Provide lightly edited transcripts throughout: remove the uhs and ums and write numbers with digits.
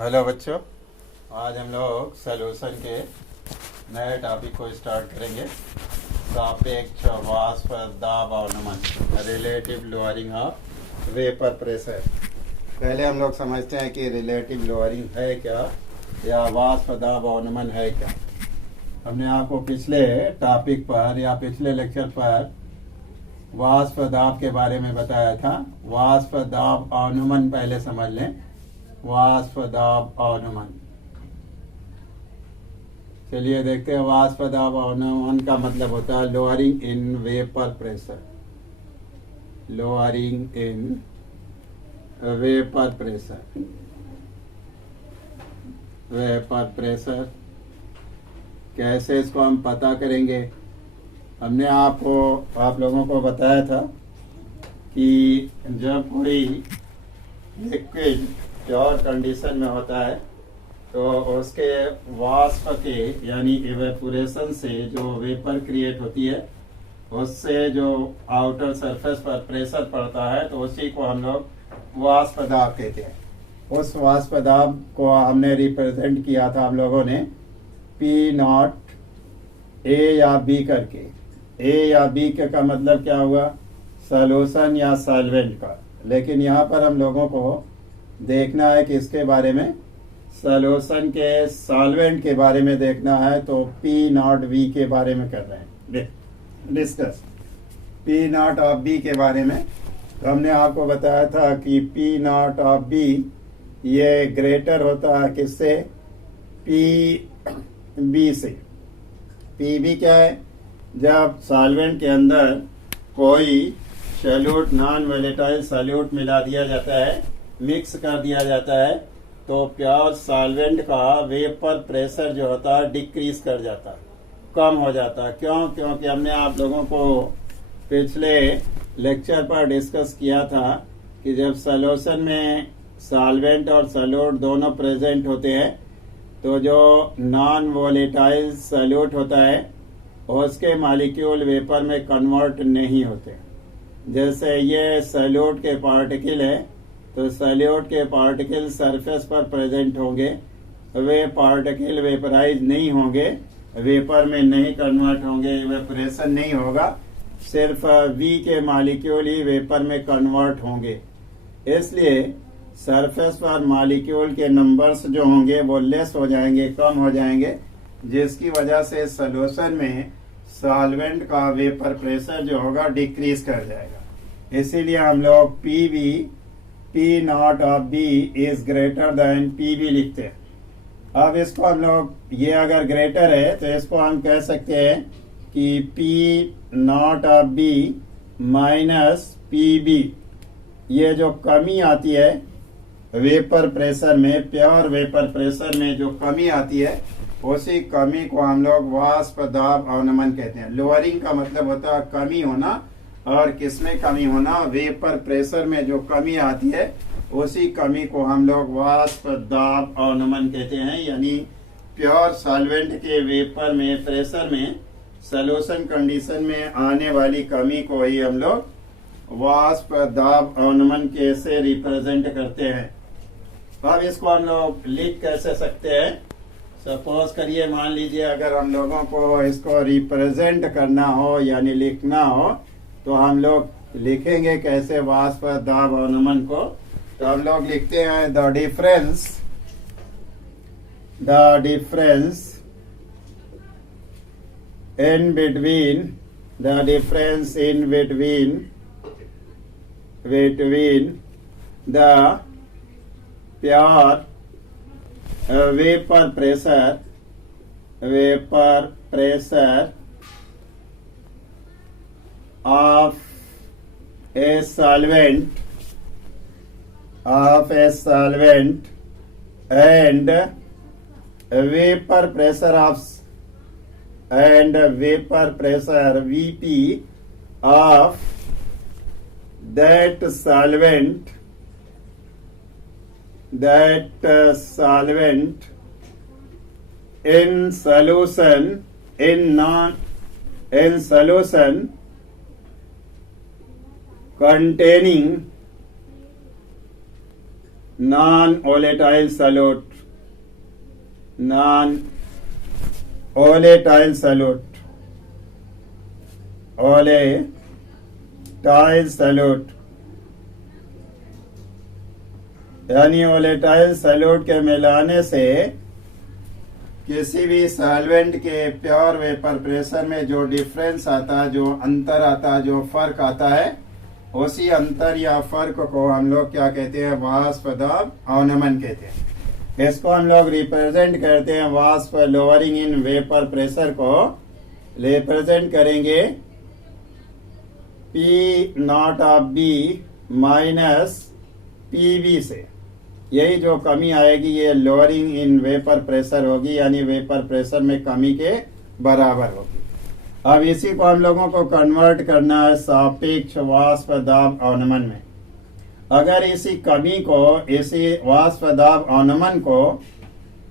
Hello बच्चों, आज हम लोग सॉल्यूशन के नए टॉपिक को स्टार्ट करेंगे। सापेक्ष वाष्प दाब अवनमन, relative lowering of vapour pressure. पहले हम लोग समझते हैं कि रिलेटिव लोअरिंग है क्या या वाष्प दाब अवनमन है क्या। हमने आपको पिछले टॉपिक पर या पिछले लेक्चर पर वाष्प दाब के बारे में बताया था। वाष्प दाब अवनमन पहले समझ लें। वाष्प दाब अवनमन, चलिए देखते हैं। वाष्प दाब अवनमन का मतलब होता है lowering in vapour pressure. Lowering in vapour pressure. Vapour pressure कैसे, इसको हम पता करेंगे। हमने आप लोगों को बताया था कि जब कोई लिक्विड प्योर कंडीशन में होता है तो उसके वाष्प के यानी इवेपोरेशन से जो वेपर क्रिएट होती है, उससे जो आउटर सरफेस पर प्रेशर पड़ता है तो उसी को हम लोग वाष्प दाब कहते हैं। उस वाष्प दाब को हमने रिप्रेजेंट किया था हम लोगों ने पी नॉट ए या बी करके। ए या बी के का मतलब क्या हुआ, सॉल्यूशन या सॉल्वेंट का। लेकिन यहाँ पर हम लोगों को देखना है कि इसके बारे में, सॉल्यूशन के सॉल्वेंट के बारे में देखना है। तो पी नॉट वी के बारे में कर रहे हैं discuss, P naught of B के बारे में। तो हमने आपको बताया था कि पी नॉट ऑफ बी ये ग्रेटर होता है किससे, पी बी से। पी बी क्या है, जब सॉल्वेंट के अंदर कोई सॉल्यूट नॉन वोलेटाइल सॉल्यूट मिला दिया जाता है, मिक्स कर दिया जाता है, तो प्योर सॉल्वेंट का वेपर प्रेशर जो होता है डिक्रीज कर जाता है, कम हो जाता है। क्यों? क्योंकि हमने आप लोगों को पिछले लेक्चर पर डिस्कस किया था कि जब सॉल्यूशन में सॉल्वेंट और सॉल्यूट दोनों प्रेजेंट होते हैं तो जो नॉन वोलेटाइल सॉल्यूट होता है उसके मॉलिक्यूल वेपर में कन्वर्ट नहीं होते। जैसे ये सॉल्यूट के पार्टिकल है तो सॉल्यूट के पार्टिकल सरफेस पर प्रेजेंट होंगे, वे पार्टिकल वेपराइज नहीं होंगे, वेपर में नहीं कन्वर्ट होंगे, इवेपोरेशन नहीं होगा, सिर्फ वी के मॉलिक्यूल ही वेपर में कन्वर्ट होंगे। इसलिए सरफेस पर मॉलिक्यूल के नंबर्स जो होंगे वो लेस हो जाएंगे, कम हो जाएंगे, जिसकी वजह से सॉल्यूशन में सॉल्वेंट का वेपर प्रेशर जो होगा डिक्रीज कर जाएगा। इसीलिए हम लोग P V, P naught of B is greater than P B लिखते हैं। अब इसको हम लोग, ये अगर ग्रेटर है तो इसको हम कह सकते हैं कि P naught of B minus P B. ये जो कमी आती है वेपर प्रेशर में, प्योर वेपर प्रेशर में जो कमी आती है, उसी कमी को हम लोग वाष्प दाब अवनमन कहते हैं। लोअरिंग का मतलब होता है कमी होना, और किसमें कमी होना, वेपर प्रेशर में जो कमी आती है उसी कमी को हम लोग वाष्प दाब अवनमन कहते हैं। यानी प्योर सॉल्वेंट के वेपर में प्रेशर में सॉल्यूशन कंडीशन में आने वाली कमी को ही हम लोग वाष्प दाब अवनमन कैसे रिप्रेजेंट करते हैं। अब इसको हम लोग लिख कैसे सकते हैं। सपोज करिए, मान लीजिए अगर हम लोगों को इसको रिप्रेजेंट करना हो यानी लिखना हो तो हम लोग लिखेंगे कैसे वाष्प दाब अवनमन को। तो हम लोग लिखते हैं the difference in between the pure vapour pressure of a solvent and vapor pressure Vp of that solvent in solution containing non-volatile solute non volatile solute, volatile solute यानी volatile solute के मिलाने से किसी भी सॉल्वेंट के pure vapour pressure में जो difference आता है, जो अंतर आता है, जो फर्क आता है, उसी अंतर या फर्क को हम लोग क्या कहते हैं? वाष्प दाब अवनमन कहते हैं। इसको हम लोग रिप्रेजेंट करते हैं, वाष्प लोअरिंग इन वेपर प्रेशर को रिप्रेजेंट करेंगे P naught of B minus PB से। यही जो कमी आएगी ये लोअरिंग इन वेपर प्रेशर होगी, यानी वेपर प्रेशर में कमी के बराबर होगी। अब इसी को हम लोगों को कन्वर्ट करना है सापेक्ष वाष्प दाब अवनमन में। अगर इसी कमी को, इसी वाष्प दाब अवनमन को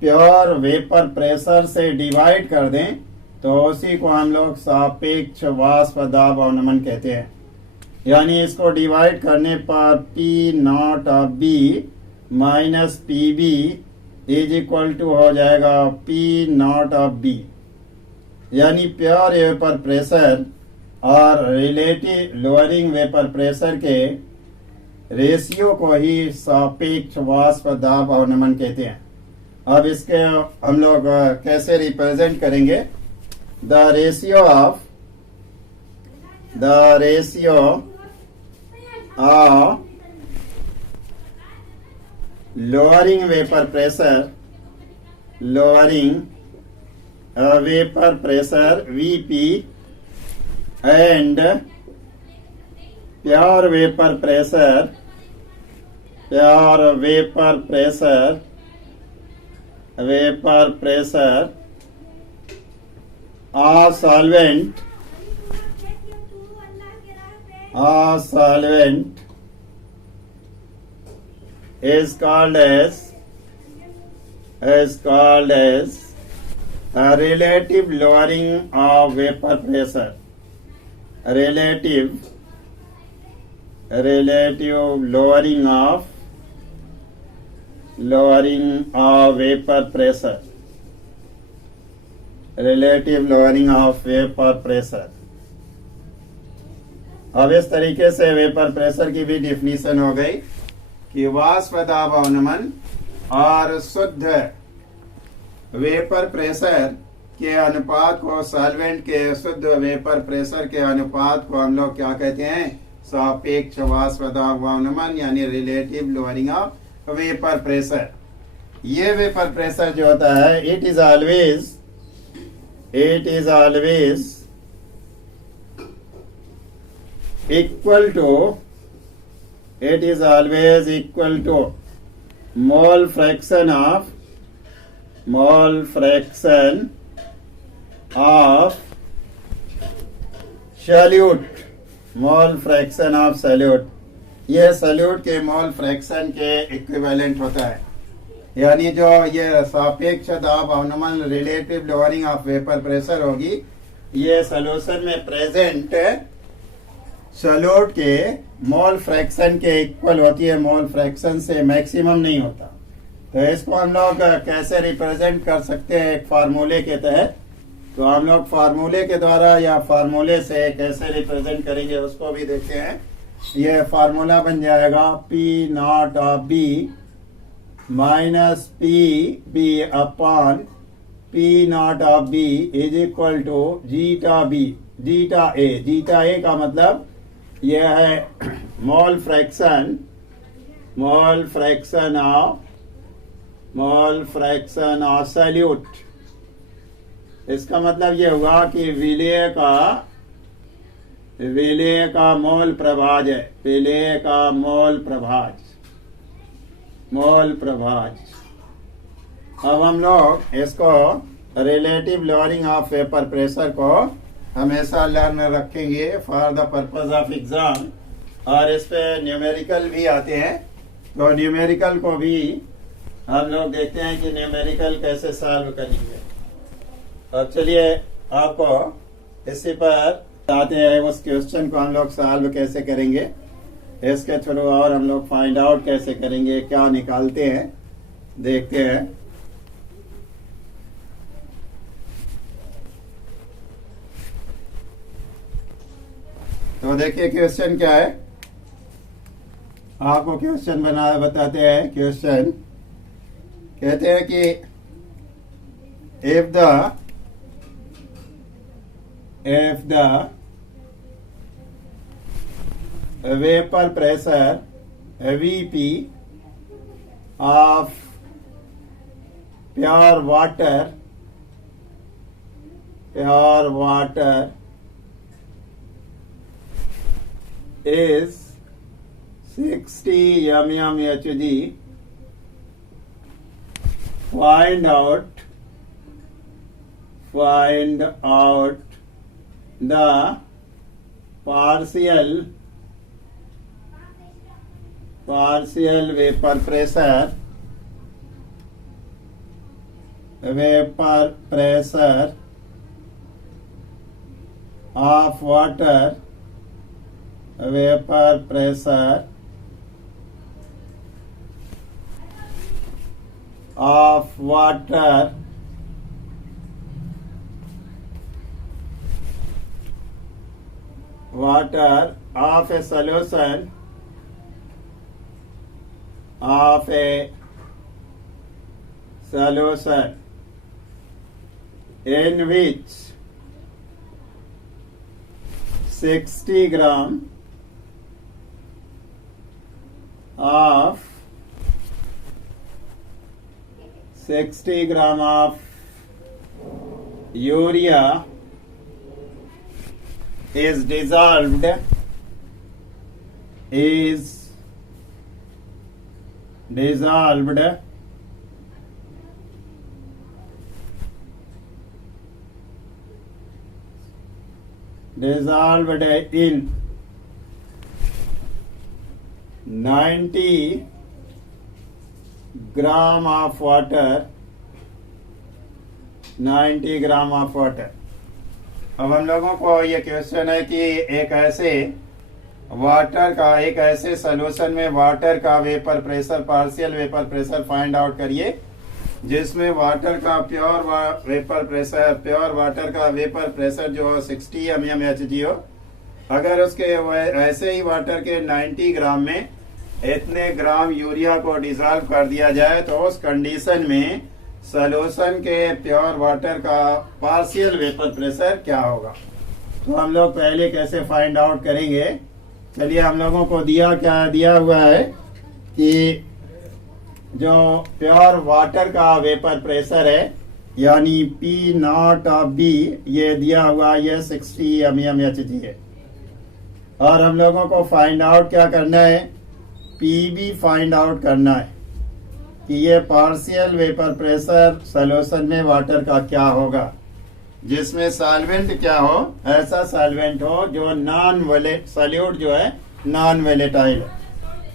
प्योर वेपर प्रेशर से डिवाइड कर दें तो उसी को हम लोग सापेक्ष वाष्प दाब अवनमन कहते हैं। यानी इसको डिवाइड करने पर P naught of B minus PB is equal to हो जाएगा P नॉट ऑफ B, यानी प्योर वेपर प्रेशर और रिलेटिव लोअरिंग वेपर प्रेशर के रेशियो को ही सापेक्ष वाष्प दाब अवनमन कहते हैं। अब इसके हम लोग कैसे रिप्रेजेंट करेंगे? The ratio of lowering vapour pressure VP and pure vapour pressure a solvent is called as a relative lowering of vapor pressure. Relative lowering of vapor pressure. Relative lowering of vapor pressure. अब इस तरीके से vapour pressure की भी definition हो गई कि वाष्प दाब अवनमन और शुद्ध वेपर प्रेशर के अनुपात को, सॉल्वेंट के शुद्ध वेपर प्रेशर के अनुपात को हम लोग क्या कहते हैं? सापेक्ष वाष्प दाब अवनमन, यानी relative lowering of vapour pressure. ये वेपर प्रेशर जो होता है, it is always equal to mole fraction of solute। ये solute के मोल फ्रैक्शन के इक्विवेलेंट होता है। यानी जो ये सापेक्ष दाब अवनमन relative lowering of vapour pressure होगी, ये सॉल्यूशन में प्रेजेंट सॉल्यूट के मोल फ्रैक्शन के इक्वल होती है, मोल फ्रैक्शन से मैक्सिमम नहीं होता। तो इसको हम लोग कैसे रिप्रेजेंट कर सकते हैं? एक फार्मूले के तहत। तो हम लोग फार्मूले के द्वारा या फार्मूले से कैसे रिप्रेजेंट करेंगे उसको भी देखते हैं। ये फार्मूला बन जाएगा P naught of B minus PB upon P naught of B is equal to zeta B, zeta A का मतलब यह है मोल फ्रैक्शन ऑफ सॉल्यूट। इसका मतलब ये हुआ कि विलेय का मोल प्रभाज है, विलेय का मोल प्रभाज। अब हम लोग इसको relative lowering of vapour pressure को हमेशा लर्न रखेंगे for the purpose of exam, और इस पे न्यूमेरिकल भी आते हैं। तो न्यूमेरिकल को भी हम लोग देखते हैं कि न्यूमेरिकल कैसे सॉल्व करेंगे। अब चलिए आपको इसी पर आते हैं, उस क्वेश्चन को हम लोग सॉल्व कैसे करेंगे, इसके थ्रू और हम लोग फाइंड आउट कैसे करेंगे, क्या निकालते हैं, देखते हैं। तो देखिए क्वेश्चन क्या है, आपको क्वेश्चन बताते हैं। क्वेश्चन कहते हैं कि if the vapor pressure VP of pure water is 60 mmHg, find out the partial vapor pressure of water of a solution in which 60 gram of urea is dissolved in 90 gram of water, 90 gram of water. अब हम लोगों को ये question है कि एक ऐसे solution में वाटर का vapour pressure, partial vapour pressure find out करिए जिसमें वाटर का प्योर वाटर का वेपर प्रेशर जो 60 mmHg हो। अगर उसके ऐसे ही वाटर के 90 ग्राम में इतने ग्राम यूरिया को डिसॉल्व कर दिया जाए तो उस कंडीशन में सॉल्यूशन के प्योर वाटर का पार्शियल वेपर प्रेशर क्या होगा। तो हम लोग पहले कैसे फाइंड आउट करेंगे, चलिए हम लोगों को दिया हुआ है कि जो प्योर वाटर का वेपर प्रेशर है यानी P0 ऑफ B ये दिया हुआ ये 60 mmHg है और हम लोगों को फाइंड आउट क्या करना है, PB फाइंड आउट करना है कि ये पार्शियल वेपर प्रेशर सॉल्यूशन में वाटर का क्या होगा जिसमें सॉल्वेंट क्या हो, ऐसा सॉल्वेंट हो जो सॉल्यूट जो है नॉन वोलेटाइल।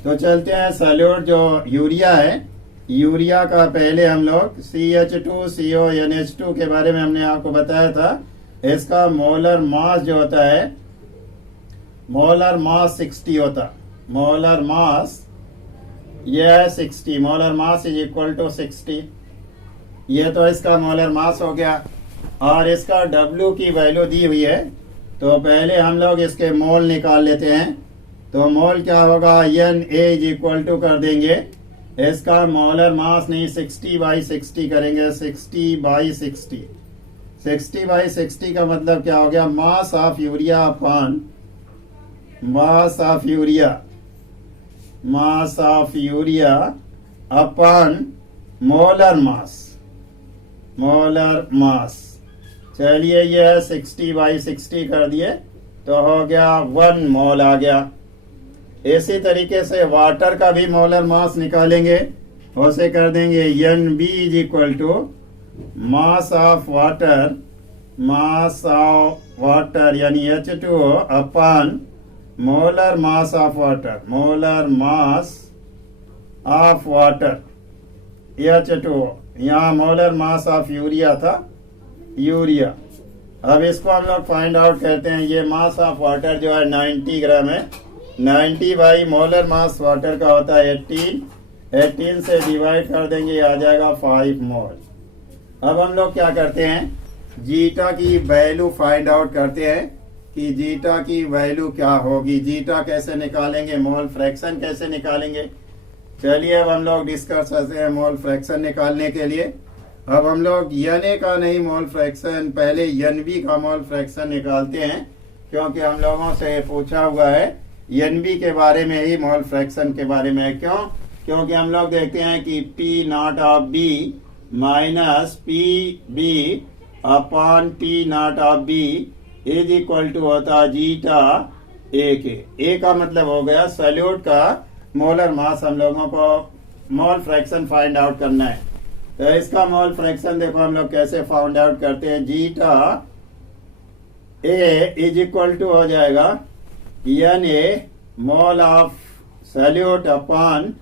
तो चलते हैं सॉल्यूट जो यूरिया है, यूरिया का पहले हम लोग CH2CONH2 के बारे में हमने आपको बताया था। इसका मोलर मास जो होता है, मोलर मास 60 होता, मोलर मास ये है 60, molar mass is equal to 60। ये तो इसका मोलर मास हो गया और इसका W की वैल्यू दी हुई है तो पहले हम लोग इसके मोल निकाल लेते हैं। तो मोल क्या होगा, Na इज इक्वल टू कर देंगे इसका मोलर मास नहीं 60/60 करेंगे, 60/60। 60/60 का मतलब क्या हो गया, मास of urea upon mass of urea upon molar मास। चलिए ये 60/60 कर दिए तो हो गया 1 मोल आ गया। इसी तरीके से वाटर का भी मोलर मास निकालेंगे, उसे कर देंगे NB is equal to mass of water यानी H2O upon molar mass of water H2O। यहाँ मोलर मास ऑफ यूरिया था, यूरिया। अब इसको हम लोग फाइंड आउट करते हैं। ये मास ऑफ वाटर जो है 90 ग्राम है, 90 बाई मोलर मास वाटर का होता है 18 से डिवाइड कर देंगे, आ जाएगा 5 मोल। अब हम लोग क्या करते हैं, जीटा की वैल्यू फाइंड आउट करते हैं। कि जीटा की वैल्यू क्या होगी, जीटा कैसे निकालेंगे, मोल फ्रैक्शन कैसे निकालेंगे। चलिए अब हम लोग डिस्कस करते हैं मोल फ्रैक्शन निकालने के लिए। अब हम लोग एन का नहीं मोल फ्रैक्शन, पहले एनबी का मोल फ्रैक्शन निकालते हैं, क्योंकि हम लोगों से पूछा हुआ है एनबी के बारे में ही, मोल फ्रैक्शन के बारे में। क्यों? क्योंकि हम लोग देखते हैं कि P naught of B minus P B upon P naught of B is equal to होता है जीटा ए के। ए का मतलब हो गया सॉल्यूट का मोलर मास, हम लोगों को मोल फ्रैक्शन फाइंड आउट करना है। तो इसका मोल फ्रैक्शन देखो हम लोग कैसे फाइंड आउट करते हैं। Zeta A is equal to हो जाएगा N A mole of solute upon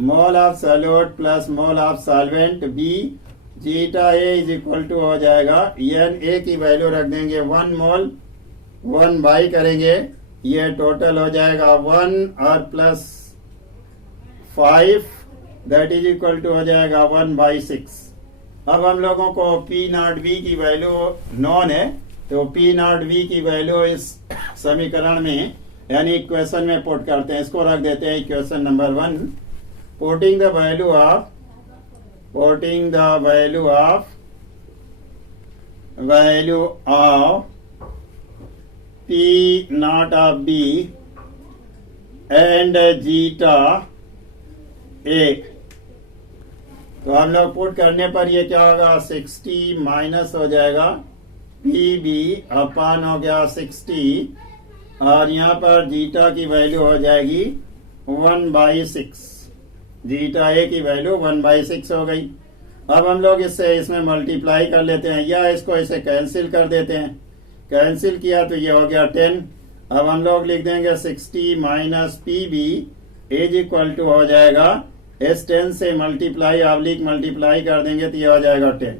mole of solute plus mole of solvent B. Zeta A is equal to हो जाएगा एन ए की वैल्यू रख देंगे 1 मोल, 1 बाई करेंगे, ये टोटल हो जाएगा 1 और plus 5 that is equal to हो जाएगा 1/6। अब हम लोगों को पी नॉट बी की वैल्यू नॉन है, तो पी नॉट बी की वैल्यू इस समीकरण में यानी इक्वेशन में पुट करते हैं। इसको रख देते हैं equation number 1। Putting the value of P naught of B and zeta A, तो हम लोग पुट करने पर ये क्या होगा 60 माइनस हो जाएगा पी बी अपान हो गया 60, और यहाँ पर जीटा की वैल्यू हो जाएगी 1/6। जीटा ए की वैल्यू 1/6 हो गई। अब हम लोग इसमें मल्टीप्लाई कर लेते हैं, या इसको इसे कैंसिल कर देते हैं। कैंसिल किया तो ये हो गया 10। अब हम लोग लिख देंगे 60 माइनस P B is equal to हो जाएगा इस 10 से मल्टीप्लाई ऑब्लिक मल्टीप्लाई कर देंगे तो ये हो जाएगा 10।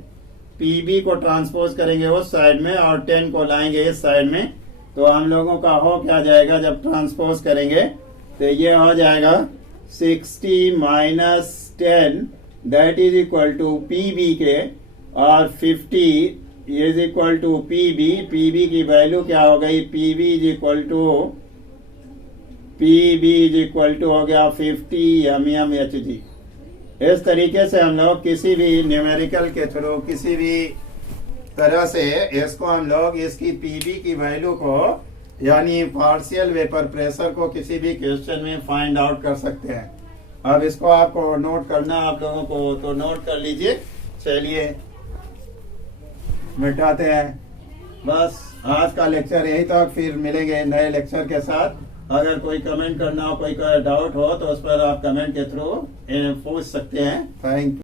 पीबी को ट्रांसपोज करेंगे उस साइड में और 10 को लाएंगे इस साइड में, तो हम लोगों का हो क्या जाएगा जब ट्रांसपोज करेंगे तो ये हो जाएगा 60 माइनस 10 that is equal to PB के, और 50 is equal to PB. PB की वैल्यू क्या हो गई, पीबी इज इक्वल टू हो गया 50 mmHg। इस तरीके से हम लोग किसी भी न्यूमेरिकल के थ्रू किसी भी तरह से इसको हम लोग इसकी पीबी की वैल्यू को यानी पार्शियल वेपर प्रेशर को किसी भी क्वेश्चन में फाइंड आउट कर सकते हैं। अब इसको आपको नोट करना आप लोगों को, तो नोट कर लीजिए। चलिए मिटाते हैं। बस आज का लेक्चर यही तक, फिर मिलेंगे नए लेक्चर के साथ। अगर कोई कमेंट करना हो, कोई डाउट हो तो उस पर आप कमेंट के थ्रू पूछ सकते हैं। Thank you.